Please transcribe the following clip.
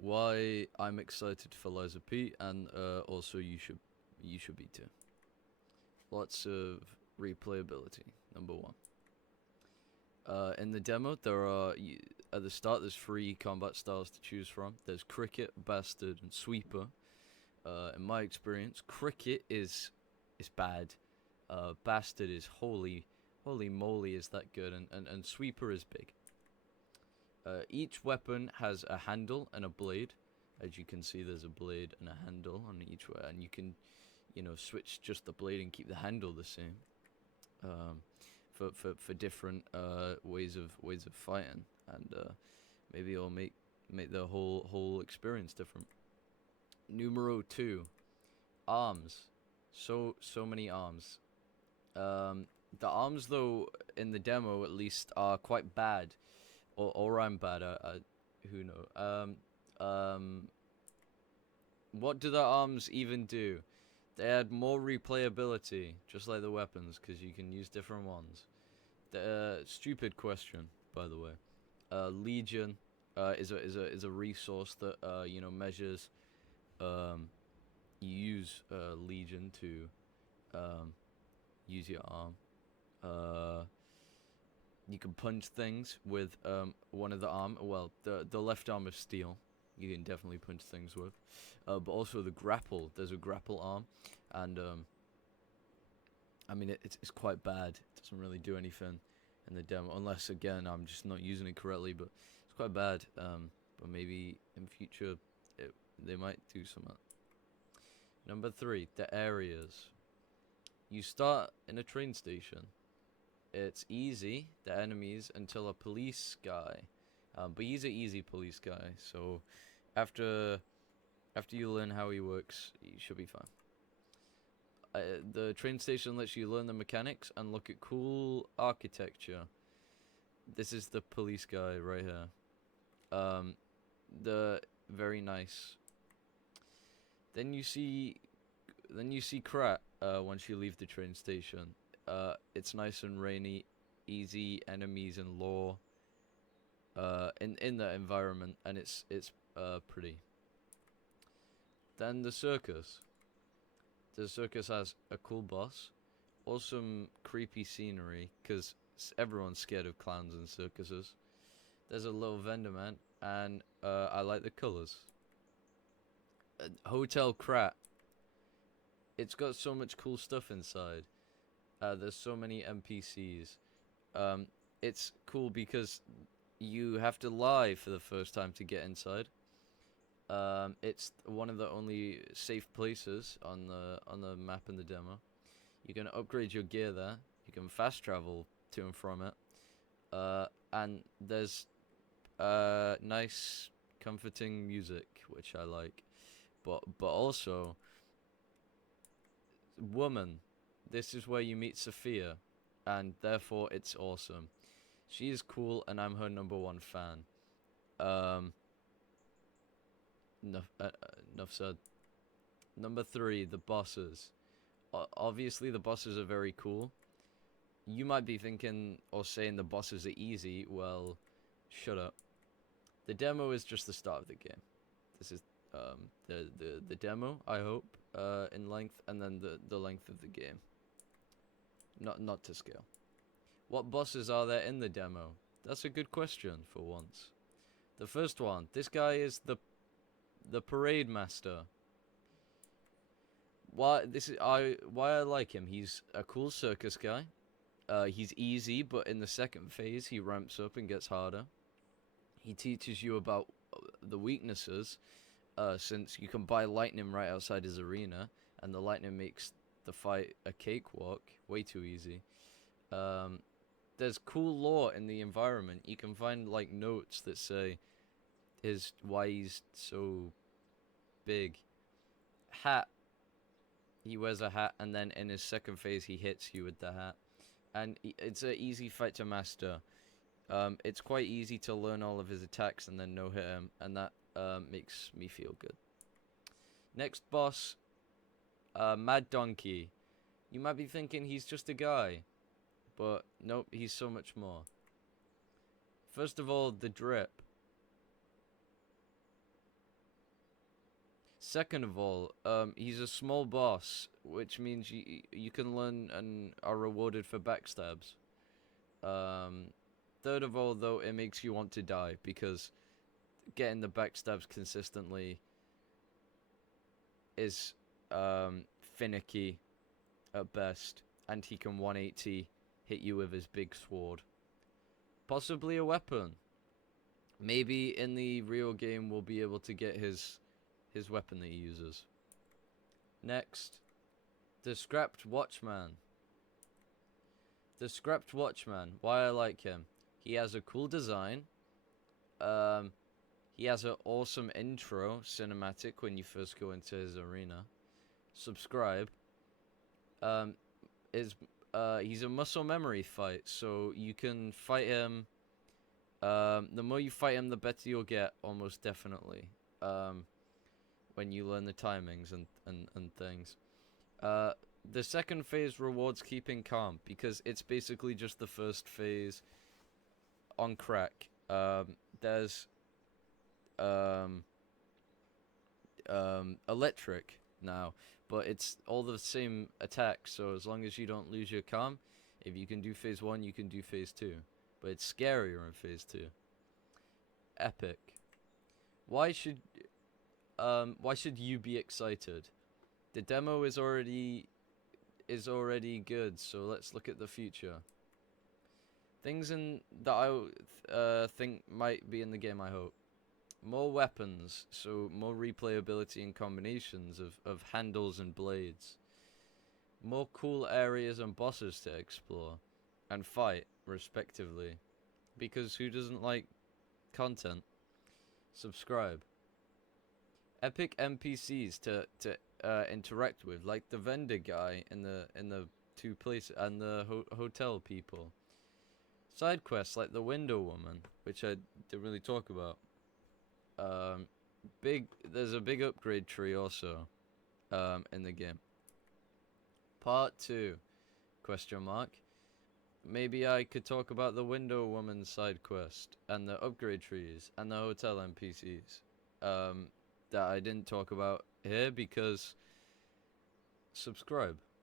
Why I'm excited for Liza P, and also you should be too. Lots of replayability. Number one. In the demo, at the start there's three combat styles to choose from. There's cricket, bastard, and sweeper. In my experience, cricket is bad. Bastard is holy moly is that good, and sweeper is big. Each weapon has a handle and a blade. As you can see, there's a blade and a handle on each way, and you can, switch just the blade and keep the handle the same. For different ways of fighting, and maybe it'll make the whole experience different. Numero 2, arms. So many arms. The arms, though, in the demo at least, are quite bad, or I'm bad. Who knows? What do the arms even do? They add more replayability, just like the weapons, because you can use different ones. Stupid question, by the way. Legion is a resource that measures. You use Legion to use your arm. You can punch things with one of the arm. Well, the left arm is steel. You can definitely punch things with. But also the grapple. There's a grapple arm, and I mean it's quite bad. It doesn't really do anything in the demo, unless again I'm just not using it correctly. But it's quite bad. But maybe in future they might do something. Number 3, the areas. You start in a train station. It's easy, the enemies, until a police guy. But he's an easy police guy, so after you learn how he works, you should be fine. The train station lets you learn the mechanics and look at cool architecture. This is the police guy right here. The very nice. Then you see Krat once you leave the train station. It's nice and rainy, easy enemies and lore in that environment, and it's pretty. Then the circus. The circus has a cool boss, awesome creepy scenery, because everyone's scared of clowns and circuses. There's a little vendor man, and I like the colors. Hotel Krat. It's got so much cool stuff inside. There's so many NPCs. It's cool because you have to lie for the first time to get inside. It's one of the only safe places on the map in the demo. You can upgrade your gear there. You can fast travel to and from it. And there's nice, comforting music, which I like. But also, woman. This is where you meet Sophia, and therefore it's awesome. She is cool, and I'm her #1 fan. Enough said. Number 3, the bosses. Obviously, the bosses are very cool. You might be thinking or saying the bosses are easy. Well, shut up. The demo is just the start of the game. This is the demo, I hope, in length, and then the length of the game. Not to scale. What bosses are there in the demo? That's a good question for once. The first one. This guy is the parade master. Why I like him? He's a cool circus guy. He's easy, but in the second phase he ramps up and gets harder. He teaches you about the weaknesses, since you can buy lightning right outside his arena, and the lightning makes the fight a cakewalk. Way too easy. There's cool lore in the environment. You can find like notes that say why he's so big. Hat. He wears a hat, and then in his second phase he hits you with the hat. And it's an easy fight to master. It's quite easy to learn all of his attacks and then no-hit him, and that makes me feel good. Next boss, Mad Donkey. You might be thinking he's just a guy, but nope, he's so much more. First of all, the drip. Second of all, he's a small boss, which means you can learn and are rewarded for backstabs. Third of all, though, it makes you want to die because getting the backstabs consistently is finicky at best, and he can 180 hit you with his big sword. Possibly a weapon. Maybe in the real game we'll be able to get his weapon that he uses. Next, the Scrapped Watchman. The Scrapped Watchman. Why I like him. He has a cool design. He has an awesome intro cinematic when you first go into his arena. Subscribe. He's a muscle memory fight, so you can fight him. The more you fight him, the better you'll get, almost definitely. When you learn the timings and things. The second phase rewards keeping calm, because it's basically just the first phase on crack. There's electric now, but it's all the same attacks, so as long as you don't lose your calm, if you can do phase 1, you can do phase 2. But it's scarier in phase 2. Epic. Why should you be excited? The demo is already good, so let's look at the future. Things that I think might be in the game, I hope. More weapons, so more replayability and combinations of handles and blades. More cool areas and bosses to explore and fight, respectively. Because who doesn't like content? Subscribe. Epic NPCs to interact with, like the vendor guy in the two places and the hotel people. Side quests like the window woman, which I didn't really talk about. There's a big upgrade tree also in the game. Part 2 question mark. Maybe I could talk about the window woman side quest and the upgrade trees and the hotel NPCs that I didn't talk about here because subscribe.